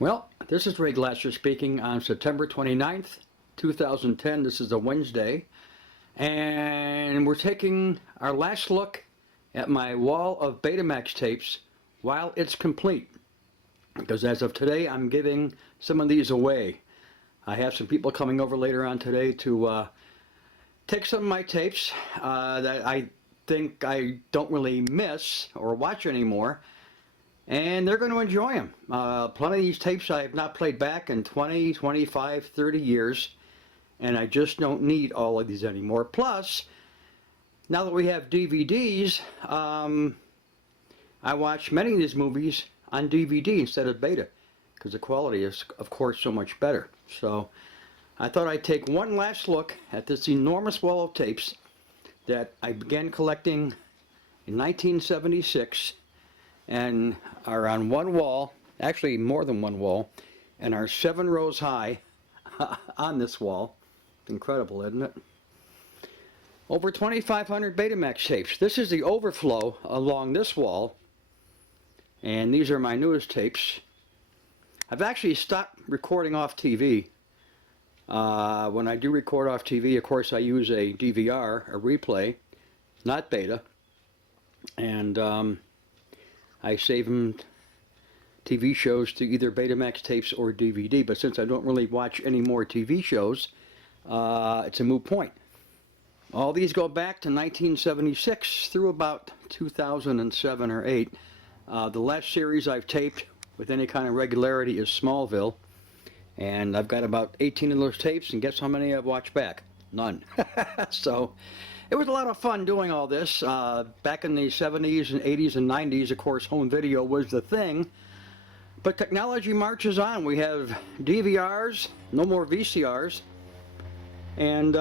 Well, this is Ray Glasser speaking on September 29th, 2010. This is a Wednesday, and we're taking our last look at my wall of Betamax tapes while it's complete. Because as of today, I'm giving some of these away. I have some people coming over later on today to take some of my tapes that I think I don't really miss or watch anymore, and they're going to enjoy them. Plenty of these tapes I have not played back in 20, 25, 30 years, and I just don't need all of these anymore. Plus, now that we have DVDs, I watch many of these movies on DVD instead of beta, because the quality is, of course, so much better. So I thought I'd take one last look at this enormous wall of tapes that I began collecting in 1976 and are on one wall, actually more than one wall, and are 7 rows high on this wall. Incredible, isn't it? Over 2,500 Betamax tapes. This is the overflow along this wall, and these are my newest tapes. I've actually stopped recording off TV. When I do record off TV, of course, I use a DVR, a replay, not beta, and I save them TV shows to either Betamax tapes or DVD. But since I don't really watch any more TV shows, it's a moot point. All these go back to 1976 through about 2007 or 8. The last series I've taped with any kind of regularity is Smallville, and I've got about 18 of those tapes, and guess how many I've watched back? None. So it was a lot of fun doing all this. Back in the 70s and 80s and 90s, of course, home video was the thing, but technology marches on. We have DVRs, no more VCRs, and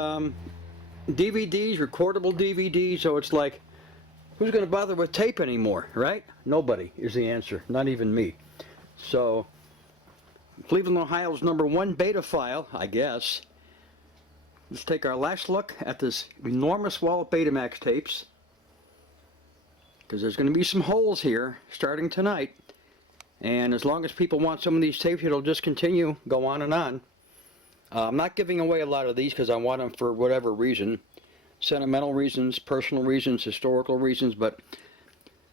DVDs, recordable DVDs, so it's like, who's going to bother with tape anymore, right? Nobody is the answer, not even me. So, Cleveland, Ohio's #1 beta file, I guess. Let's take our last look at this enormous wall of Betamax tapes, because there's going to be some holes here starting tonight, and as long as people want some of these tapes, it'll just continue, go on and on. I'm not giving away a lot of these because I want them for whatever reason. Sentimental reasons, personal reasons, historical reasons, but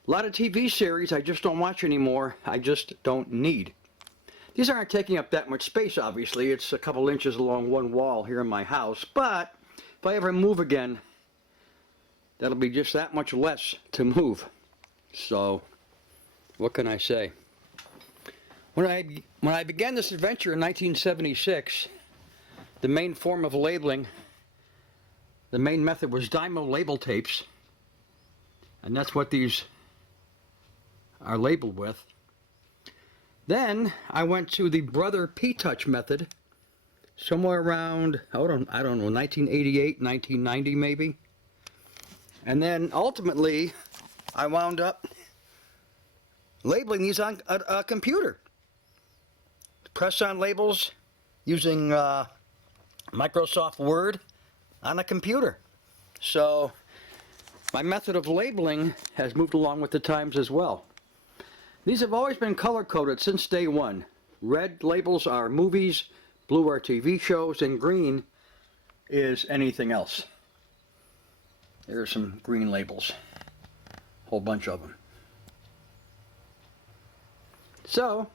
a lot of TV series I just don't watch anymore. I just don't need. These aren't taking up that much space, obviously. It's a couple inches along one wall here in my house, but if I ever move again, that'll be just that much less to move. So, what can I say? When I began this adventure in 1976, the main form of labeling, the main method was Dymo label tapes, and that's what these are labeled with. Then I went to the Brother P-Touch method, somewhere around, I don't know, 1988, 1990 maybe. And then ultimately, I wound up labeling these on a computer. Press on labels using Microsoft Word on a computer. So my method of labeling has moved along with the times as well. These have always been color-coded since day one. Red labels are movies, blue are TV shows, and green is anything else. There are some green labels. A whole bunch of them. So,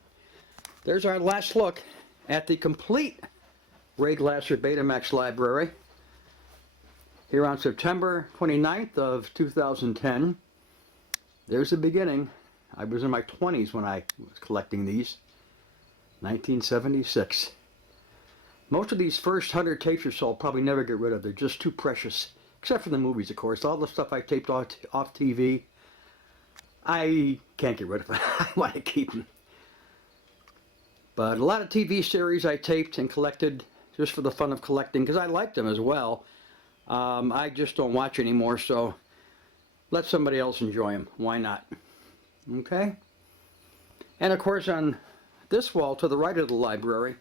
there's our last look at the complete Ray Glasser Betamax library here on September 29th of 2010. There's the beginning. I was in my 20s when I was collecting these. 1976. Most of these first 100 tapes or so I'll probably never get rid of. They're just too precious. Except for the movies, of course. All the stuff I taped off TV, I can't get rid of it. I want to keep them. But a lot of TV series I taped and collected just for the fun of collecting, because I liked them as well. I just don't watch anymore, so let somebody else enjoy them. Why not? Okay? And of course, on this wall to the right of the library,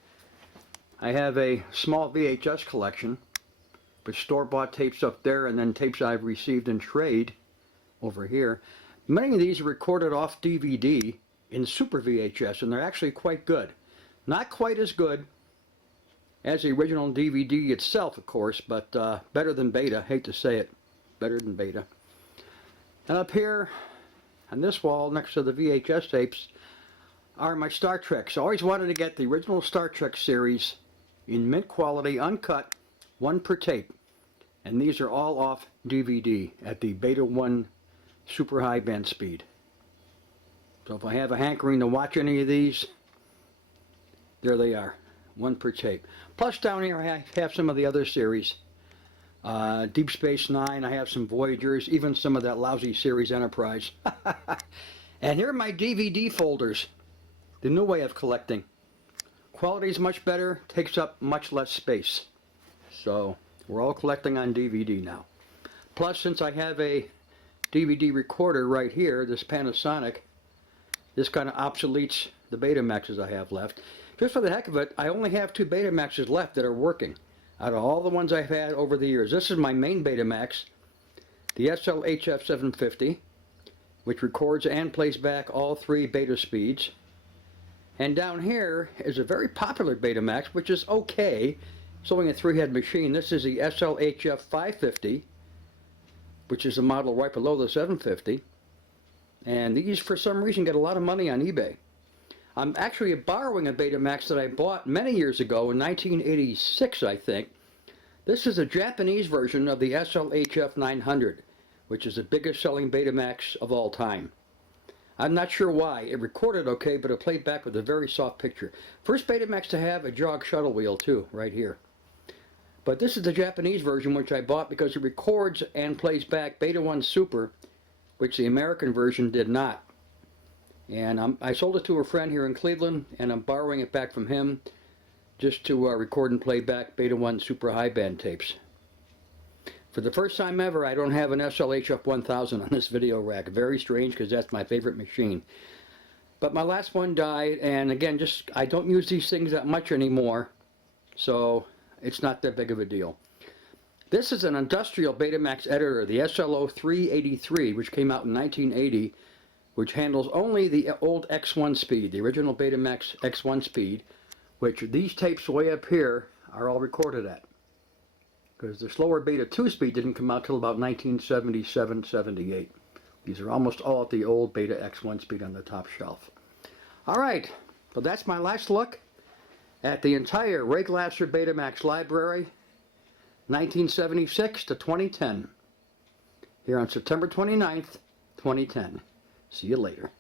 I have a small VHS collection with store-bought tapes up there, and then tapes I've received in trade over here. Many of these are recorded off DVD in Super VHS, and they're actually quite good. Not quite as good as the original DVD itself, of course, but better than Beta. Hate to say it, better than Beta. And up here on this wall next to the VHS tapes are my Star Treks. I always wanted to get the original Star Trek series in mint quality, uncut, one per tape. And these are all off DVD at the Beta 1 super high band speed. So if I have a hankering to watch any of these, there they are, one per tape. Plus down here I have some of the other series. Deep Space Nine, I have some Voyagers, even some of that lousy series Enterprise. And here are my DVD folders, the new way of collecting. Quality is much better, takes up much less space. So we're all collecting on DVD now. Plus, since I have a DVD recorder right here, this Panasonic, this kind of obsoletes the Betamaxes I have left. Just for the heck of it, I only have 2 Betamaxes left that are working out of all the ones I've had over the years. This is my main Betamax, the SLHF 750, which records and plays back all 3 Beta speeds. And down here is a very popular Betamax, which is okay. It's only a 3-head machine. This is the SLHF 550, which is a model right below the 750. And these, for some reason, get a lot of money on eBay. I'm actually borrowing a Betamax that I bought many years ago in 1986, I think. This is a Japanese version of the SLHF 900, which is the biggest selling Betamax of all time. I'm not sure why. It recorded okay, but it played back with a very soft picture. First Betamax to have a jog shuttle wheel, too, right here. But this is the Japanese version, which I bought because it records and plays back Beta 1 Super, which the American version did not. And I sold it to a friend here in Cleveland, and I'm borrowing it back from him just to record and play back Beta 1 Super High Band tapes. For the first time ever, I don't have an SLHF 1000 on this video rack. Very strange, because that's my favorite machine. But my last one died, and again, I don't use these things that much anymore, so it's not that big of a deal. This is an industrial Betamax editor, the SLO 383, which came out in 1980, which handles only the old X1 speed, the original Betamax X1 speed, which these tapes way up here are all recorded at. Because the slower Beta 2 speed didn't come out till about 1977-78. These are almost all at the old Beta X1 speed on the top shelf. Alright, so that's my last look at the entire Ray Glasser Betamax library, 1976 to 2010, here on September 29th, 2010. See you later.